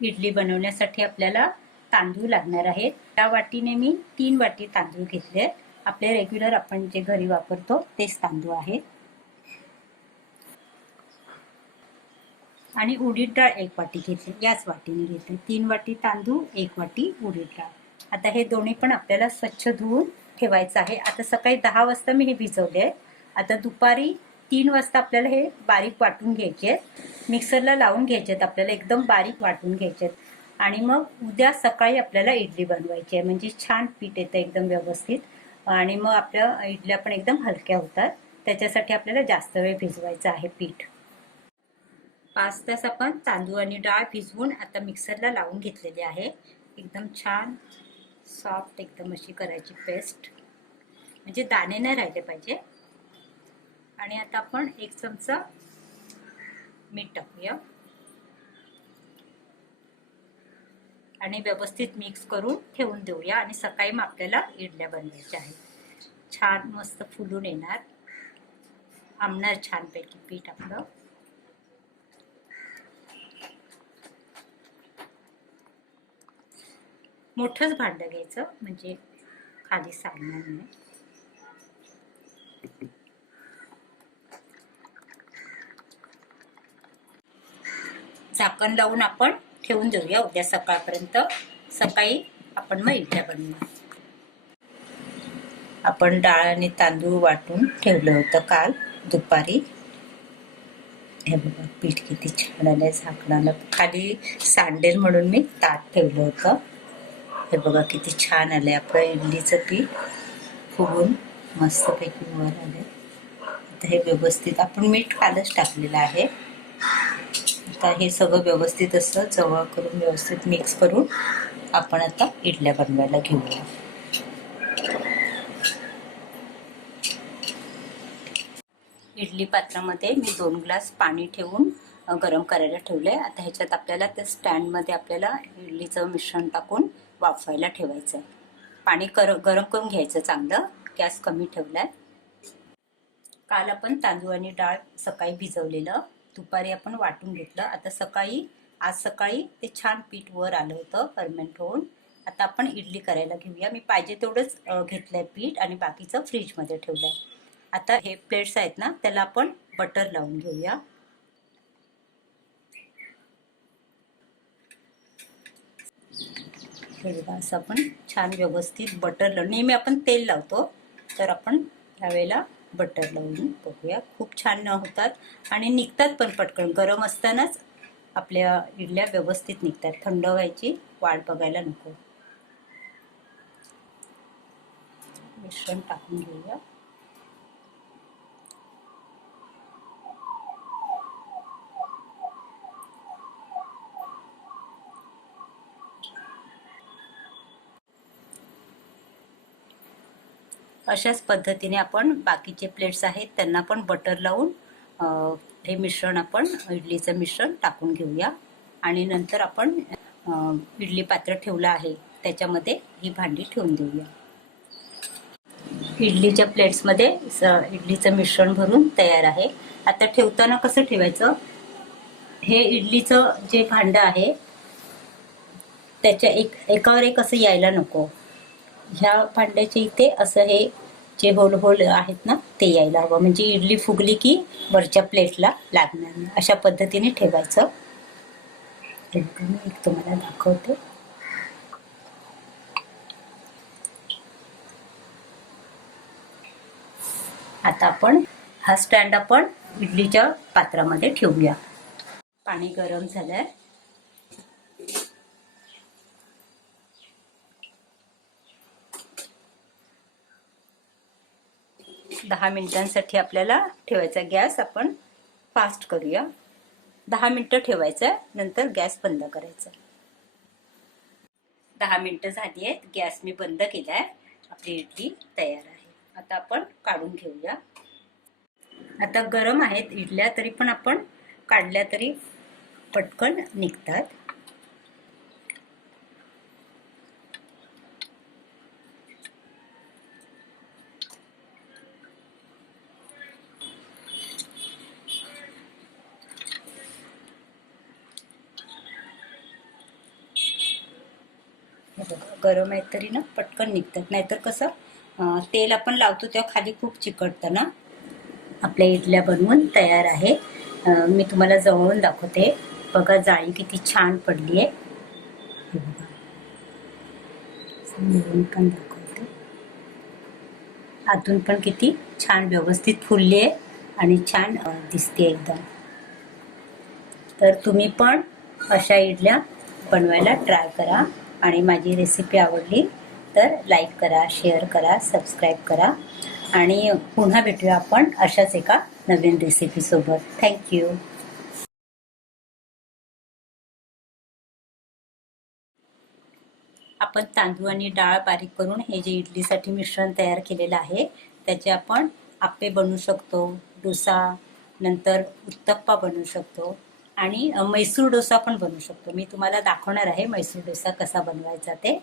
इडली बनवण्यासाठी आपल्याला तांदूळ लागणार आहेत. त्या वाटीने मी 3 वाटी तांदूळ घेतले. आपले रेग्युलर आपण जे घरी वापरतो तेच तांदूळ आहेत. आणि उडीद डाळ 1 वाटी घेतली, याच वाटीने घेतली. 3 वाटी तांदूळ, 1 वाटी उडीद डाळ. आता हे दोन्ही पण आपल्याला स्वच्छ धुवून ठेवायचं आहे. आता सकाळी 10 वाजता मी हे भिजवले आहे. आता दुपारी 3 वाजता आपल्याला हे बारीक वाटून घ्यायचे, मिक्सरला लावून घ्यायचे, आपल्याला एकदम बारीक वाटून घ्यायचे. आणि मग उद्या सकाळी आपल्याला इडली बनवायची आहे, म्हणजे छान पीठ येतं एकदम व्यवस्थित. आणि मग आपल्या इडल्या पण एकदम हलक्या होतात. त्याच्यासाठी आपल्याला जास्त वेळ भिजवायचं आहे पीठ. 5 तास आपण तांदूळ आणि डाळ भिजवून आता मिक्सरला लावून घेतलेली आहे. एकदम छान सॉफ्ट एकदम अशी करायची पेस्ट, म्हणजे दाणे नाही राहिले पाहिजे. आणि आता आपण 1 चमचा मीठ टाकूया आणि व्यवस्थित मिक्स करून ठेवून देऊया. आणि सकाळी मग आपल्याला इडल्या बनवायच्या आहेत. छान मस्त फुलून येणार, आंबणार छानपैकी पीठ आपलं. मोठंच भांडं घ्यायचं, म्हणजे खाली सांडणार नाही. झाकण लावून आपण ठेवून देऊया उद्या सकाळपर्यंत. सकाळी आपण मग इडल्या बनवूया. आपण डाळ आणि तांदूळ वाटून ठेवलं होतं काल दुपारी. हे बघा पीठ किती छान आलंय. झाकणाला खाली सांडेल म्हणून मी ताट ठेवलं होतं. हे बघा किती छान आलंय आपलं इडलीचं पीठ फुगून मस्तपैकी वर आलंय. आता हे व्यवस्थित आपण मीठ कालच टाकलेलं आहे. आता हे सगळं व्यवस्थित असं जवळ करून व्यवस्थित मिक्स करून आपण आता इडल्या बनवायला घेऊया. इडली पात्रामध्ये मी 2 ग्लास पाणी ठेवून गरम करायला ठेवलंय. आता ह्याच्यात आपल्याला त्या स्टँडमध्ये आपल्याला इडलीचं मिश्रण टाकून वाफवायला ठेवायचं आहे. पाणी गरम करून घ्यायचं चांगलं. गॅस कमी ठेवलाय. काल आपण तांदूळ आणि डाळ सकाळी भिजवलेलं, दुपारी आपण वाटून घेतलं. आता आज सकाळी ते छान पीठ वर आलं होतं फर्मेंट होऊन. आता आपण इडली करायला घेऊया. मी पाहिजे तेवढंच घेतलंय पीठ आणि बाकीचं फ्रीजमध्ये ठेवलंय. आता हे प्लेट्स आहेत ना, त्याला आपण बटर लावून घेऊया. असं आपण छान व्यवस्थित बटर लावून, नेहमी आपण तेल लावतो, तर आपण यावेळेला बटर लावून बघूया. खूप छान होतात आणि निघतात पण पटकन. गरम असतानाच आपल्या इडल्या व्यवस्थित निघतात. थंड व्हायची वाट बघायला नको. मिश्रण टाकून घेऊया. अशाच पद्धतीने आपण बाकीचे प्लेट्स आहेत त्यांना पण बटर लावून हे मिश्रण आपण इडलीचं मिश्रण टाकून घेऊया. आणि नंतर आपण इडली पात्र ठेवलं आहे त्याच्यामध्ये ही भांडी ठेवून देऊया. इडलीच्या प्लेट्समध्ये इडलीचं मिश्रण भरून तयार आहे. आता ठेवताना कसं ठेवायचं, हे इडलीचं जे भांडं आहे त्याच्या एकावर एक असं यायला नको. ह्या भांड्याच्या इथे असं हे जे होल होल आहेत ना ते यायला हवं, म्हणजे इडली फुगली की वरच्या प्लेटला लागणार नाही. अशा पद्धतीने ठेवायचं. मी एक तुम्हाला दाखवते. आता आपण हा स्टँड आपण इडलीच्या पात्रामध्ये ठेवूया. पाणी गरम झालंय. दहा मिनिटांसाठी आपल्याला ठेवायचा. गॅस आपण फास्ट करूया. 10 मिनिटं ठेवायचं, नंतर गॅस बंद करायचा. 10 मिनिटं झाली आहेत. गॅस मी बंद केलाय. आपली इडली तयार आहे. आता आपण काढून घेऊया. आता गरम आहेत इडल्या, तरी पण आपण काढल्या तरी पटकन निघतात. हे बघा, गरम आहे तरी ना पटकन निघतात, नाहीतर कसं तेल आपण लावतो तेव्हा खाली खूप चिकटतं ना. आपल्या इडल्या बनवून तयार आहे. मी तुम्हाला जवळून दाखवते. बघा जाळी किती छान पडली आहे. हे बघा, समोरून पण दाखवते. आतून पण किती छान व्यवस्थित फुलली आहे आणि छान दिसते एकदम. तर तुम्ही पण अशा इडल्या बनवायला ट्राय करा आणि माझी रेसिपी आवडली तर लाईक करा, शेअर करा, सबस्क्राईब करा आणि पुन्हा भेटूया आपण अशाच एका नवीन रेसिपीसोबत. थँक्यू. आपण तांदूळ आणि डाळ बारीक करून हे जे इडलीसाठी मिश्रण तयार केलेलं आहे त्याचे आपण आप्पे बनवू शकतो, डोसा, नंतर उत्तप्पा बनवू शकतो आणि मैसूर डोसा पण बनवू शकतो. मी तुम्हाला दाखवणार आहे मैसूर डोसा कसा बनवायचा ते.